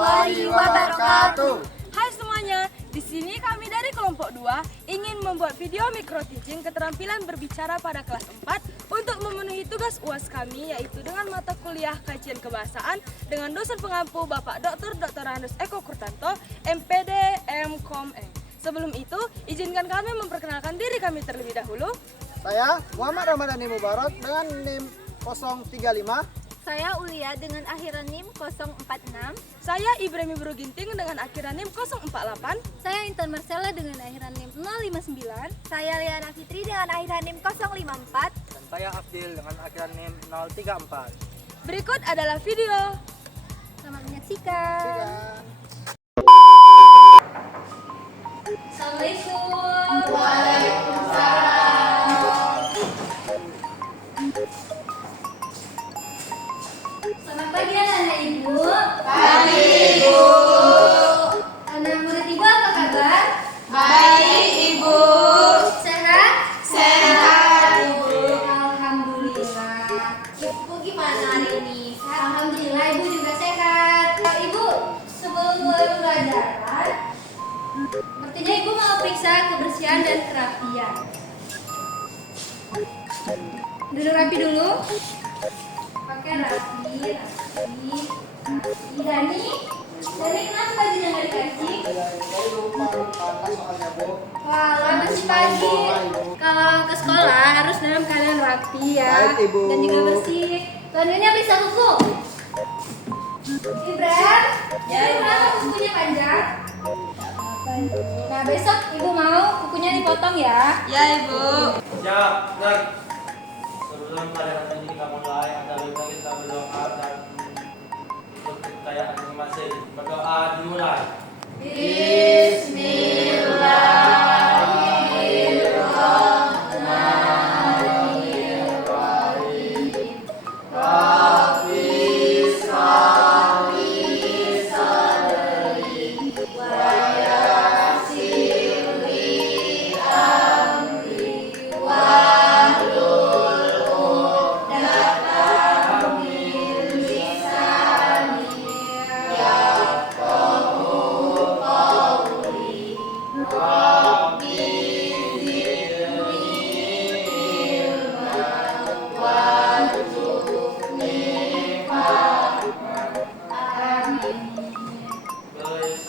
warahmatullahi wabarakatuh. Hai semuanya, di sini kami dari kelompok 2 ingin membuat video micro teaching keterampilan berbicara pada kelas 4 untuk memenuhi tugas UAS kami, yaitu dengan mata kuliah kajian kebahasaan dengan dosen pengampu Bapak Dr. Andes Eko Kurtanto, MPD MKOM. Sebelum itu, izinkan kami memperkenalkan diri kami terlebih dahulu. Saya Muhammad Ramadhani Mubarak dengan NIM 035. Saya Ulia dengan akhiran NIM 046. Saya Ibrahim Ibru Ginting dengan akhiran NIM 048. Saya Intan Marcella dengan akhiran NIM 059. Saya Liana Fitri dengan akhiran NIM 054. Dan saya Abdil dengan akhiran NIM 034. Berikut adalah video. Selamat menyaksikan. Assalamualaikum. Selamat pagi anak-anak ibu. Pagi ibu. Anak murid ibu apa kabar? Baik ibu. Sehat? Sehat ibu. Alhamdulillah. Ibu gimana hari ini? Alhamdulillah ibu juga sehat. Ibu, sebelum mulai pembelajaran, sepertinya ibu mau periksa kebersihan dan kerapian. Duduk rapi dulu. Pakai rapi. Dani kenapa bajunya nggak dikasih? Wah, masih pagi. Kalau ke sekolah harus dalam keadaan rapi ya. Baik, Ibu. Dan juga bersih. Bajunya bisa kuku. Ibran, jadi kenapa kukunya panjang? Nah, besok ibu mau kukunya dipotong ya. Ya ibu. Siap, Nak. Sebelum pelajaran ini kita mulai, ada baiknya kita berdoa dan untuk kepercayaan masing-masing. Berdoa dimulai.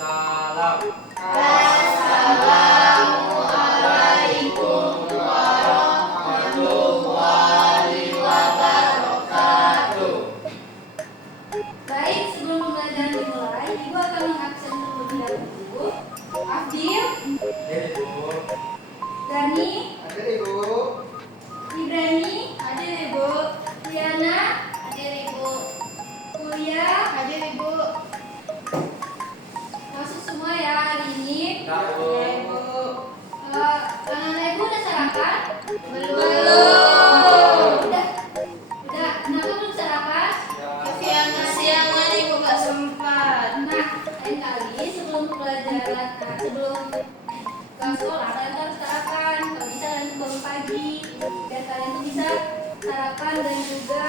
Salam. Baik, sebelum pembelajaran dimulai, ibu akan mengabsen terlebih dahulu. Abdil, Ibu. Dani, Hadir ibu. Ibrani, Hadir ibu. Liana, Hadir ibu. Ulia, Hadir ibu. masuk semua ya hari ini. Nak, Ibu. Anak-anak ibu udah sarapan? Belum. Udah. Kenapa belum sarapan? Kesiangan ibu gak sempat. Nah, lain kali sebelum pelajaran, sebelum ke sekolah kalian harus sarapan. Kalau bisa kalian bangun pagi, biar kalian tuh bisa sarapan dan juga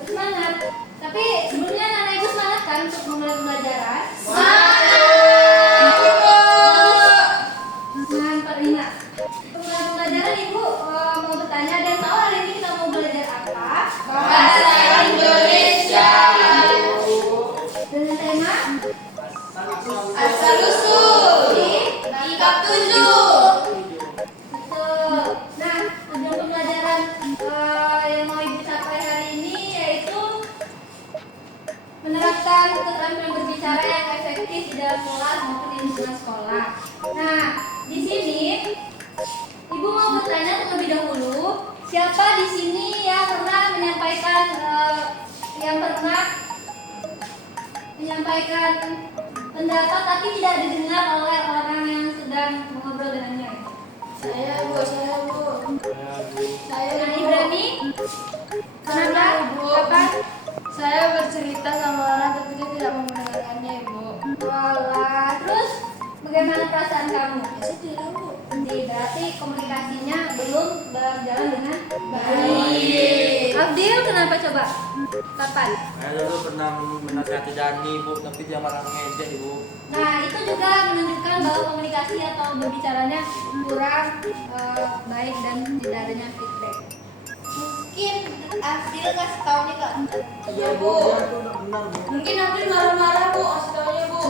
bersemangat. Tapi sebelumnya anak ibu semangat kan untuk memulai pembelajaran? Mantap, ingat. Pemulai pembelajaran ibu mau bertanya, ada yang tahu hari ini kita mau belajar apa? Bahasa Indonesia. Dengan tema Asal-usul. Bab 7. betul. Nah, tujuan pembelajaran yang mau ibu capai hari ini yaitu menerapkan keterampilan berbicara yang efektif di dalam kelas maupun di lingkungan sekolah. Nah, di sini ibu mau bertanya terlebih dahulu, siapa di sini yang pernah menyampaikan pendapat tapi tidak didengar oleh orang yang sedang mengobrol dengannya? Saya bu. Nah, Ibrani, kenapa? Ibu. Apa? Saya bercerita sama orang tapi dia tidak mau mendengarkannya ibu. Walah, terus bagaimana perasaan kamu? Saya tidak bu. Berarti komunikasinya belum berjalan dengan Baik. Abdil, kenapa coba? Kapan? Saya dulu pernah menasihati Dani Bu, tapi dia malah ngejek Ibu. Nah, itu juga menunjukkan bahwa komunikasi atau berbicaranya kurang baik dan tidak adanya feedback. Mungkin Afdil kasih tahu nih kak. Iya Bu. Benar Bu. Mungkin Afdil marah-marah bu, kasih taunya bu.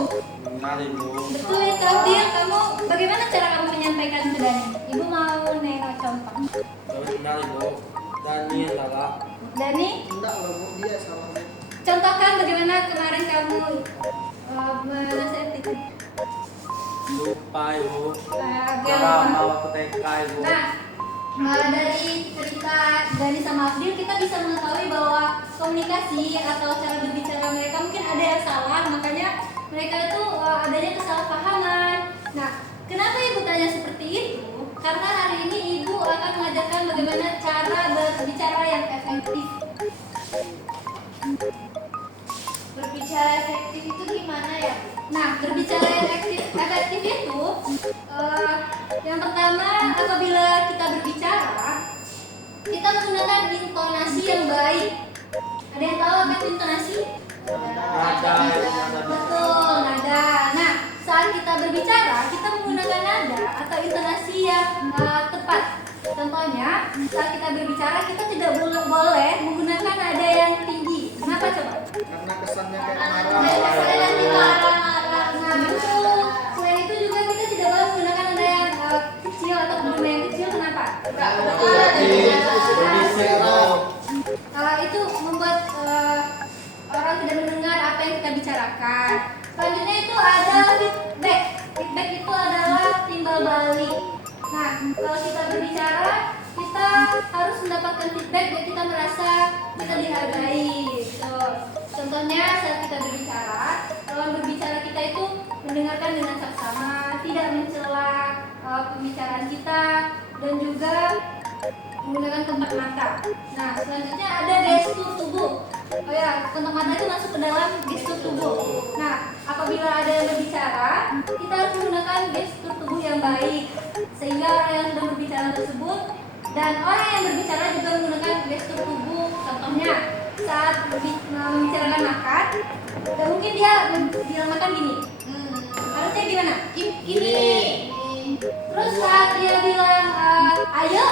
Benar Ibu. Betul itu, Dia. Kamu bagaimana cara kamu menyampaikan ke Dani? Ibu mau nengok contoh. Benar Ibu. Dani yang salah. Dani, Enggak lah Bu, dia salah Bu. contohkan bagaimana kemarin kamu menasihati. Lupa Ibu. Oke, Lama waktu TK Ibu. Nah, dari cerita Dani sama Abdil kita bisa mengetahui bahwa komunikasi atau cara berbicara mereka mungkin ada yang salah, makanya mereka itu adanya kesalahpahaman. Nah, kenapa ibu tanya seperti itu? Karena hari ini ibu akan mengajarkan bagaimana cara berbicara yang efektif. Berbicara efektif itu gimana ya bu? Nah, berbicara yang efektif itu yang pertama, apabila kita berbicara, kita menggunakan intonasi yang baik. Ada yang tahu apa itu intonasi? Nada Ibu. Betul, nada. Nah, saat kita berbicara, kita menggunakan nada atau intonasi yang tepat. Contohnya, saat kita berbicara, kita tidak boleh menggunakan nada yang tinggi. Kenapa coba? Karena kesannya kayak Karena marah. saya nanti marah-marah. Nah, betul. Selain itu juga kita tidak boleh menggunakan nada yang kecil atau volume yang kecil. Kenapa? Enggak Berisik Ibu. Itu membuat orang tidak mendengar apa yang kita bicarakan. Selanjutnya itu ada feedback. Feedback itu adalah timbal balik. Nah, kalau kita berbicara, kita harus mendapatkan feedback biar kita merasa kita dihargai. Gitu. Contohnya saat kita berbicara, lawan berbicara kita itu mendengarkan dengan saksama, tidak mencela pembicaraan kita, dan juga menggunakan kontak mata. Nah, selanjutnya ada gestur tubuh. Oh ya, kontak mata itu masuk ke dalam gestur tubuh. Nah, apabila ada yang berbicara, kita harus menggunakan gestur tubuh yang baik, sehingga orang yang sedang berbicara tersebut dan orang yang berbicara juga menggunakan gestur tubuh. Contohnya, saat membicarakan makan, dan mungkin dia bilang makan gini. Harusnya gimana? Gini. Terus saat dia bilang ayo.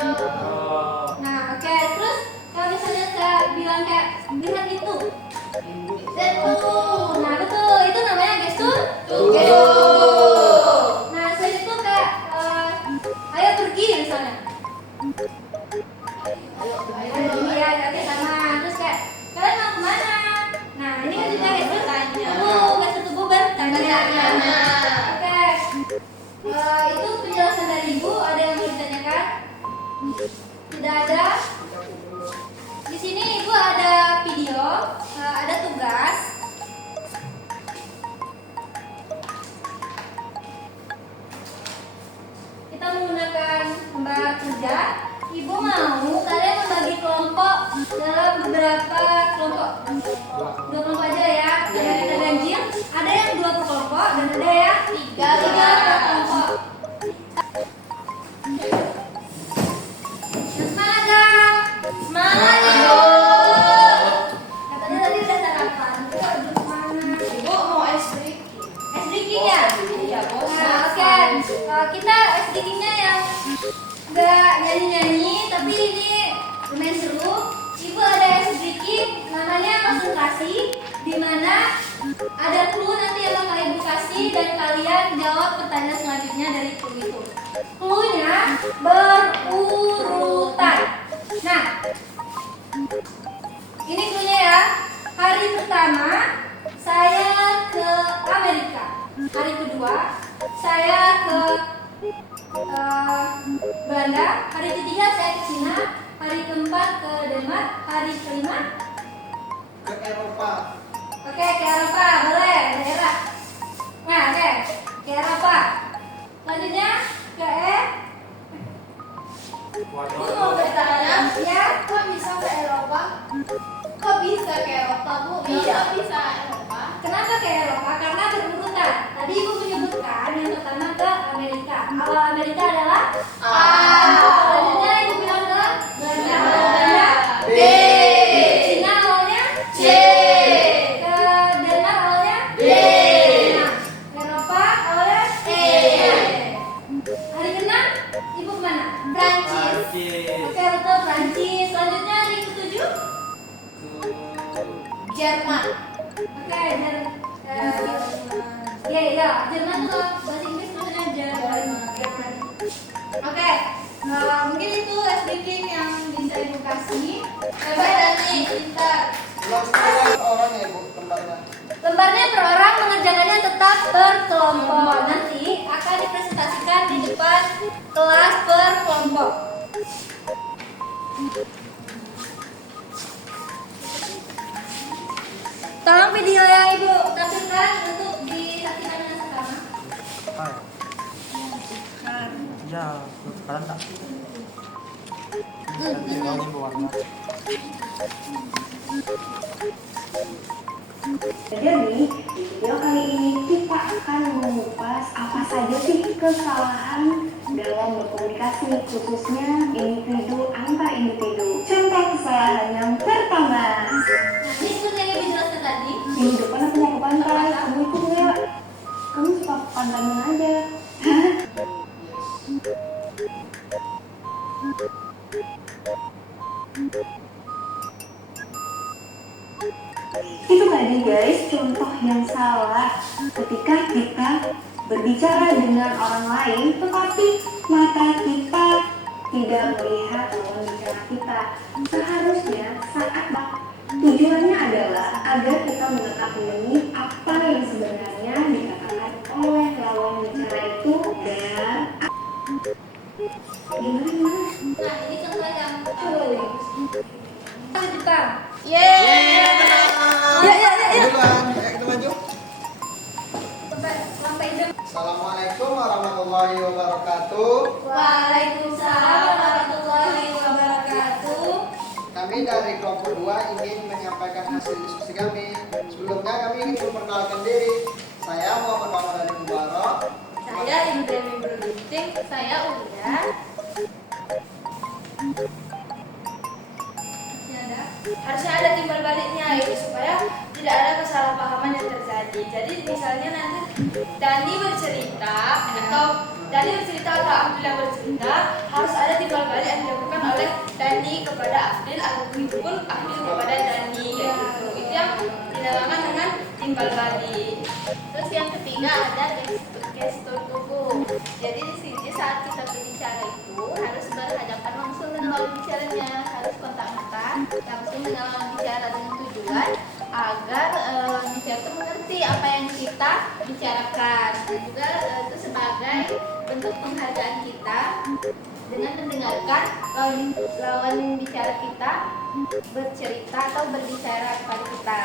Oh. Nah, oke. Terus kalau misalnya saya bilang kayak lihat itu. Nah, betul. Itu namanya gestur tubuh. Nah, selain itu kayak ayo pergi misalnya. Ayo pergi ya, oke sama. Terus kayak kalian mau kemana? Nah, ini kan juga gestur tubuh. Gestur tubuh bertanya. Oke. Itu penjelasan dari ibu. Ada yang mau ditanyakan? Tidak ada. Di sini ibu ada video, ada tugas. Kita menggunakan lembar kerja. Ibu mau kalian membagi kelompok dalam beberapa kelompok. 2 kelompok aja ya. Ada kita ganjil. Ada yang 2 per kelompok dan ada yang 3 per kelompok. Semangat dong. Semangat ibu. Katanya tadi udah sarapan. Kok belum semangat? Ibu mau es krim? Es drinking ya? Iya bos. Nah, oke. Kita es drinkingnya yang nggak nyanyi-nyanyi, tapi ini lumayan seru. Ibu ada es drinking namanya konsentrasi, di mana ada clue nanti yang bakal ibu kasih dan kalian jawab pertanyaan selanjutnya dari clue itu. Clue-nya berurutan. Nah, ini clue-nya ya. Hari pertama saya ke Amerika. Hari kedua saya ke Belanda. Hari ketiga saya ke Cina. Hari keempat ke Denmark. Hari kelima Ke Eropa. oke ke Eropa, boleh daerah. Nah, oke ke Eropa. Selanjutnya ke Ibu mau bertanya, ya. kok bisa ke Eropa? Kok bisa ke Eropa bu? Iya. Kok bisa Eropa? Kenapa ke Eropa? Karena berurutan. Tadi ibu menyebutkan yang pertama ke Amerika. Awal Amerika adalah A. Selanjutnya ibu bilang ke Belanda. B. Jerman. Oke, ya, Jerman tuh bahasa Inggris maksudnya Jerman. Oke, mungkin itu ice breaking yang bisa ibu kasih. Hebat Dani, pintar. Belum sekolah orang ya ibu lembarnya. Lembarnya per orang, mengerjakannya tetap per kelompok. Nanti akan dipresentasikan di depan kelas per kelompok. Tolong video yang ibu tampilkan untuk disaksikan dengan seksama. Ya, sekarang tak. Ini berwarna. Jadi, di video kali ini kita akan mengupas apa saja sih kesalahan dalam berkomunikasi, khususnya individu antar individu. Contoh kesalahan yang pertama. Ini seperti yang ibu jelaskan tadi. Minggu depan aku mau ke pantai, kamu ikut nggak? Kamu suka ke pantai mana aja? Itu tadi guys, contoh yang salah ketika kita berbicara dengan orang lain, tetapi mata kita tidak melihat lawan bicara kita. Seharusnya saat tujuannya adalah agar kita mengetahui apa yang sebenarnya dikatakan oleh lawan bicara itu dan gimana? Nah, ini contoh yang bagus. Jepang. Yeay. Duluan, kita maju. Sampai jam. Assalamualaikum warahmatullahi wabarakatuh. Waalaikumsalam warahmatullahi wabarakatuh. Kami dari kelompok 2 ingin menyampaikan hasil diskusi kami. Sebelumnya kami ingin memperkenalkan diri. Saya Muhammad Ramadhani Mubarak. Saya Ibu Dewi Berlincing, saya Ulia. Harusnya ada timbal baliknya itu supaya tidak ada kesalahpahaman yang terjadi. Jadi misalnya nanti Dani bercerita atau Abdul yang bercerita, harus ada timbal balik yang dilakukan oleh Dani kepada Abdul ataupun Abdul kepada Dani kayak gitu. Itu yang dinamakan dengan timbal balik. Terus yang ketiga ada gestur tubuh. Jadi di sini saat kita berbicara itu harus berhadapan langsung dengan lawan bicaranya, harus kontak mata langsung dengan lawan bicara dengan tujuan agar lawan bicara itu mengerti apa yang kita bicarakan, dan juga itu sebagai bentuk penghargaan kita dengan mendengarkan lawan bicara kita bercerita atau berbicara kepada kita.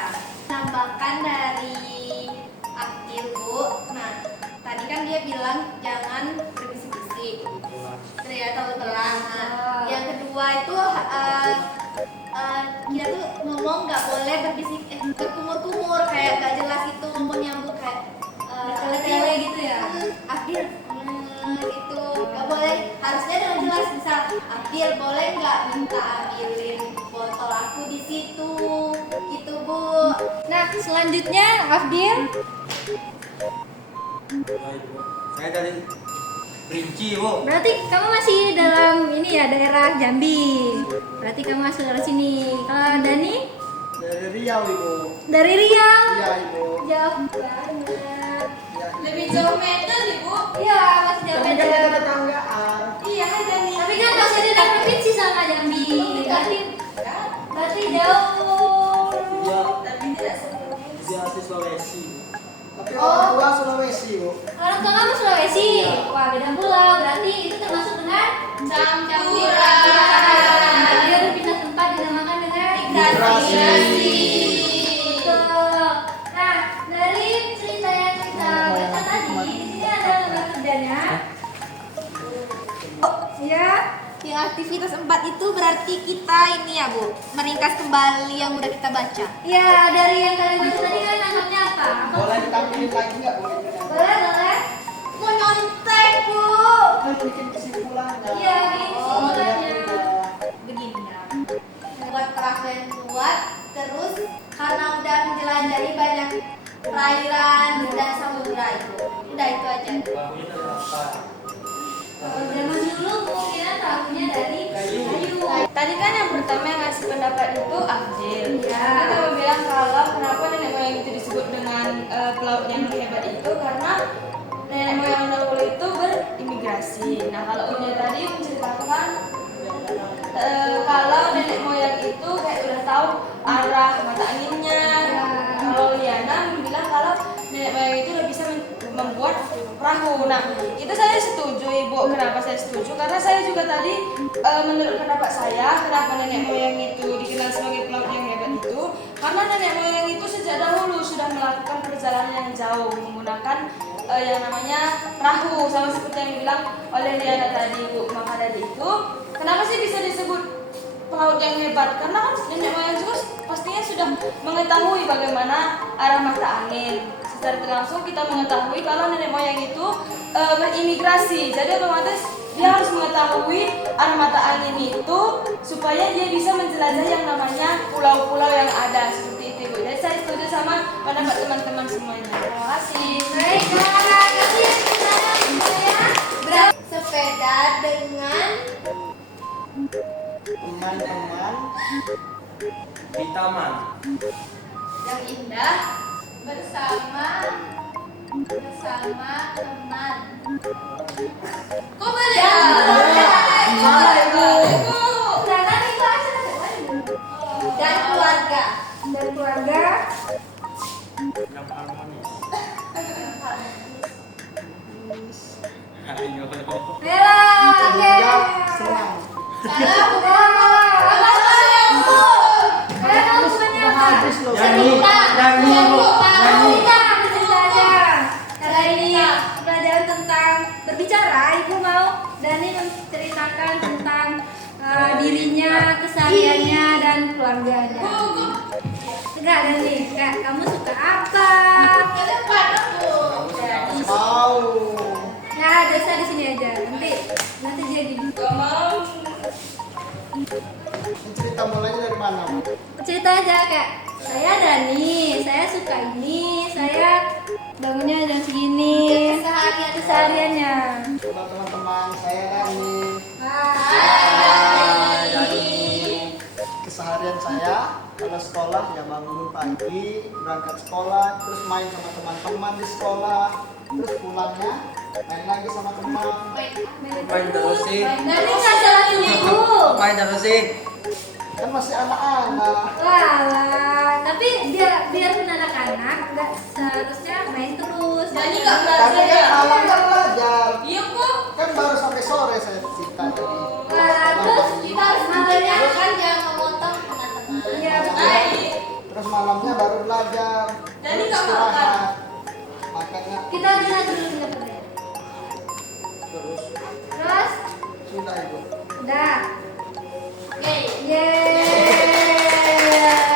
Tambahkan dari Akil Bu. Nah, tadi kan dia bilang jangan berbisik-bisik, atau telang. Nah, yang kedua itu kita tuh ngomong nggak boleh berbisik, berkumur-kumur kayak nggak jelas itu ngomongnya Bu, kayak Tele-tele gitu ya. Akil gitu, nggak boleh, harusnya dengan jelas. Misal Akil boleh nggak minta ambilin botol aku di situ, gitu Bu. Nah, selanjutnya Afdil. Saya dari Rinci, Bu. Berarti kamu masih dalam ini ya, daerah Jambi. Berarti kamu masuk dari sini. Kalau Dani Dari Riau ibu. dari Riau. Iya ibu. Jauh banget. Ya. Lebih jauh meter Ibu. Iya, masih jauh Tapi kan beda. kita tetanggaan. Iya, hai Dani. Tapi kan masih beda provinsi sama Jambi. Berarti jauh. Dia Tapi tidak sepenuhnya. dia asli Sulawesi. Tapi orang tua Sulawesi bu. Orang tua kamu Sulawesi. Wah, beda pulau. Berarti itu termasuk dengan Campuran. Dia berpindah tempat dinamakan dengan Migrasi. Betul. Nah, dari cerita yang kita baca tadi, di sini ada lembar kerjanya. Ya, Yang aktivitas 4 itu berarti kita ini ya Bu, meringkas kembali yang udah kita baca. ya dari yang kalian baca tadi kan namanya apa? Boleh ditampilin lagi nggak bu? Boleh, boleh. Mau nyontek Bu. Kan bikin kesimpulannya. Iya, bikin kesimpulannya. Begini ya. Buat perahu yang kuat, terus karena udah menjelajahi banyak perairan dan samudra itu. Udah itu aja. Bahunya dari apa? Zaman dulu mungkin tahunya dari kayu. Tadi kan yang pertama yang ngasih pendapat itu Abdil. Iya. Dia cuma bilang kalau itu karena nenek moyang dahulu itu berimigrasi. Nah, kalau Unya tadi menceritakan kalau nenek moyang itu kayak udah tahu arah mata anginnya. Kalau Liana bilang kalau nenek moyang itu udah bisa membuat perahu. Nah, itu saya setuju Ibu. Kenapa saya setuju? Karena saya juga tadi menurut pendapat saya, kenapa nenek moyang itu dikenal sebagai pelaut yang hebat itu karena nenek moyang itu sejak dahulu sudah melakukan perjalanan yang jauh menggunakan yang namanya perahu, sama seperti yang dibilang oleh Liana tadi Bu. Maka dari itu, kenapa sih bisa disebut pelaut yang hebat? Karena kan nenek moyang juga pastinya sudah mengetahui bagaimana arah mata angin. Secara tidak langsung kita mengetahui kalau nenek moyang itu berimigrasi. Jadi otomatis dia harus mengetahui arah mata angin itu supaya dia bisa menjelajah yang namanya pulau-pulau yang ada seperti itu Bu. Jadi saya setuju sama pendapat teman-teman semuanya. Terima kasih. Baik, terima kasih. Saya bersepeda dengan Teman-teman Di taman. Yang indah bersama teman. kok balik? gimana Ibu? Jangan itu aja Dan keluarga. dan keluarga. Yang harmonis. Ayo. Bella, oke. Juga senang. Kalian tahu sebenarnya apa? Habis loh. Nyanyi, nyanyi Bu, nyanyi. Kita bercerita aja. Karena ini pelajaran tentang berbicara, Ibu mau Dani menceritakan tentang dirinya, kesehariannya, dan keluarganya. Enggak, Dani, enggak. Kamu suka apa? Ke depan aku. Mau. Nah, dosa di sini aja. Nanti jadi. Gak mau. Cerita mulainya dari mana, Bu? Cerita aja kayak saya Dani, saya suka ini, saya bangunnya jam segini, kesehariannya. Coba teman-teman, saya Dani. Hai. Dani. Keseharian saya kalau sekolah ya bangun pagi, berangkat sekolah, terus main sama teman-teman di sekolah, terus pulangnya main lagi sama teman. Main terus sih. Dani nggak salahin ibu. Main terus sih. Kan masih anak-anak. Walah, tapi biar anak-anak nggak seharusnya main terus. Dani nggak Tapi belajar kan ya? malam kan belajar. Iya kok. Kan baru sampai sore saya cerita tadi. Wah, terus kita harus malamnya Kan jangan memotong teman-teman. Iya, betul. Baik. Terus malamnya baru belajar. Jadi Terus nggak istirahat. Makanya Kita dengar dulu pendapatnya. terus Terus, sudah Ibu. udah. Oke. Yeay.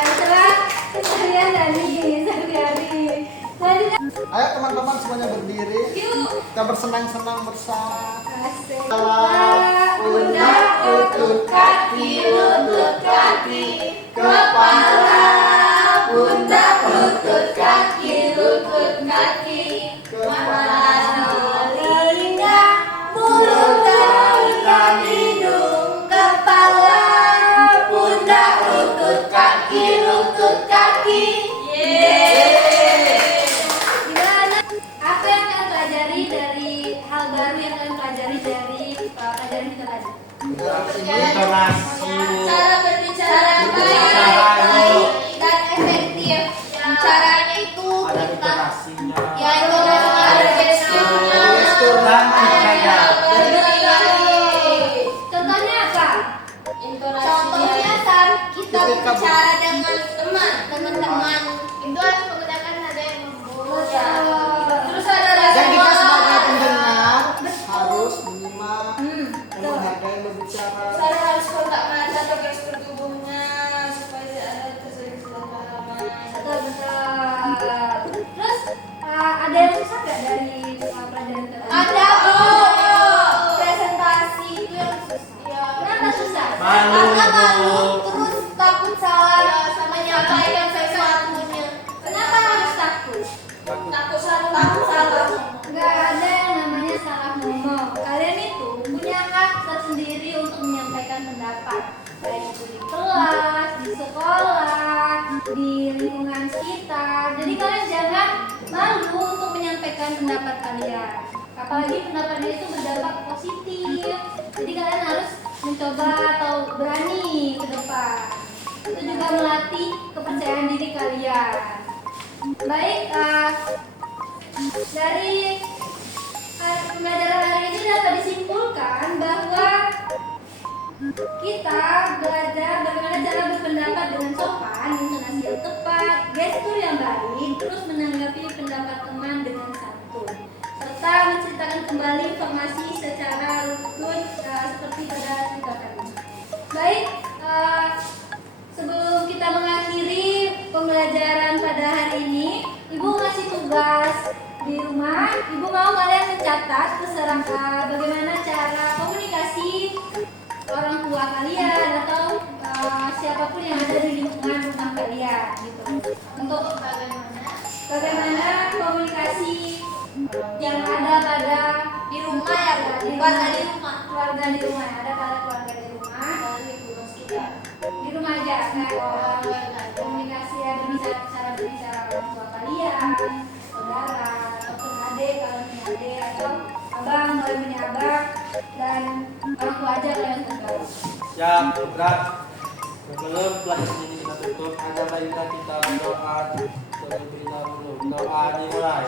Setelah keseharian Dani sehari-hari. Tadi Ayo teman-teman semuanya berdiri. yuk. Kita bersenang-senang bersama. Asik. Pundak, lutut, kaki, lutut, kaki, kepala, pundak, lutut, kaki, lutut, kaki, kepala, telinga, mulut, telinga, hidung, kepala, pundak, lutut, kaki, lutut, kaki. Gimana? Apa yang kalian pelajari dari hal baru yang kalian pelajari dari pelajaran kita tadi? Intonasi Bu. Cara berbicara yang Berbicara, baik dan efektif. Caranya itu Ada kita intonasinya. ya itu ada gesturnya. Dan gaya. Contohnya apa? Contohnya saat kita berbicara dengan teman-teman itu harus menggunakan nada yang lembut. Terus ada rasa Dan kita sebagai hormat. pendengar harus menyimak dan menghargai berbicara. Saya harus kontak mata atau gestur tubuhnya supaya tidak ada terjadi kesalahpahaman. Betul. Terus ada yang susah nggak dari pelajaran kita tadi? Ada oh, presentasi itu yang susah. Kenapa susah? Malu Karena Bu. malu terus takut salah sama menyampaikan sesuatunya. Kenapa harus takut? Takut salah. Takut salah. Nggak ada yang namanya salah ngomong. Kalian itu punya hak tersendiri untuk menyampaikan pendapat. Baik itu di kelas, di sekolah, di lingkungan sekitar. Jadi kalian jangan malu untuk menyampaikan pendapat kalian. Apalagi pendapatnya itu berdampak positif. Jadi kalian harus mencoba atau berani ke depan. Itu juga melatih kepercayaan diri kalian. Baik, dari pembelajaran hari ini dapat disimpulkan bahwa kita belajar bagaimana cara berpendapat dengan sopan, intonasi yang tepat, gestur yang baik, terus menanggapi pendapat teman dengan santun, serta menceritakan kembali informasi secara rukun seperti pada cerita tadi. Baik, sebelum kita mengakhiri pembelajaran pada hari ini, Ibu ngasih tugas di rumah. Ibu mau kalian mencatat beserta bagaimana cara komunikasi orang tua kalian atau siapapun yang ada di lingkungan rumah kalian gitu. Untuk bagaimana komunikasi yang ada pada Di rumah ya, Bu. Keluarga di rumah. keluarga di rumah, ada pada keluarga di rumah. Di rumah aja kayak komunikasi ya, cara berbicara orang tua kalian, saudara ataupun adik kalau punya adik, atau abang kalau punya abang, dan orang tua aja kalau yang tunggal. Siap, berat. Sebelum pelajaran ini kita tutup, ada baiknya kita berdoa terlebih dahulu. Doa dimulai.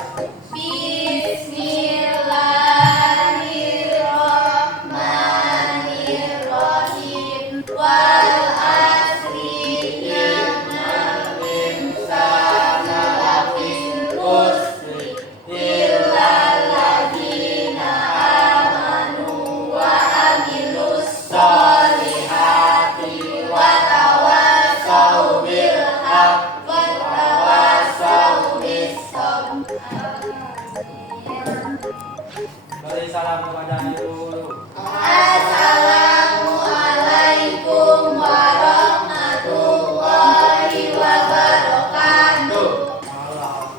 Bismillahirrahmanirrahim. Wal asri innal insana lafi khusr illa alladziina amanu wa amilus sholihati wa tawassaw bil haqqi wa tawassaw bis sabr. Beri salam kepada ibu dulu. Assalamualaikum warahmatullahi wabarakatuh. Malam.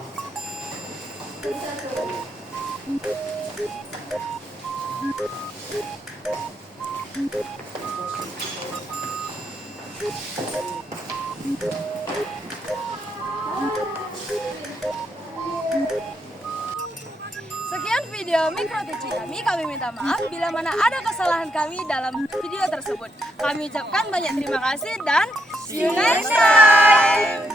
Sekian video mikro teaching kami. Kami minta maaf bila mana ada kesalahan kami dalam video tersebut. Kami ucapkan banyak terima kasih dan see you next time.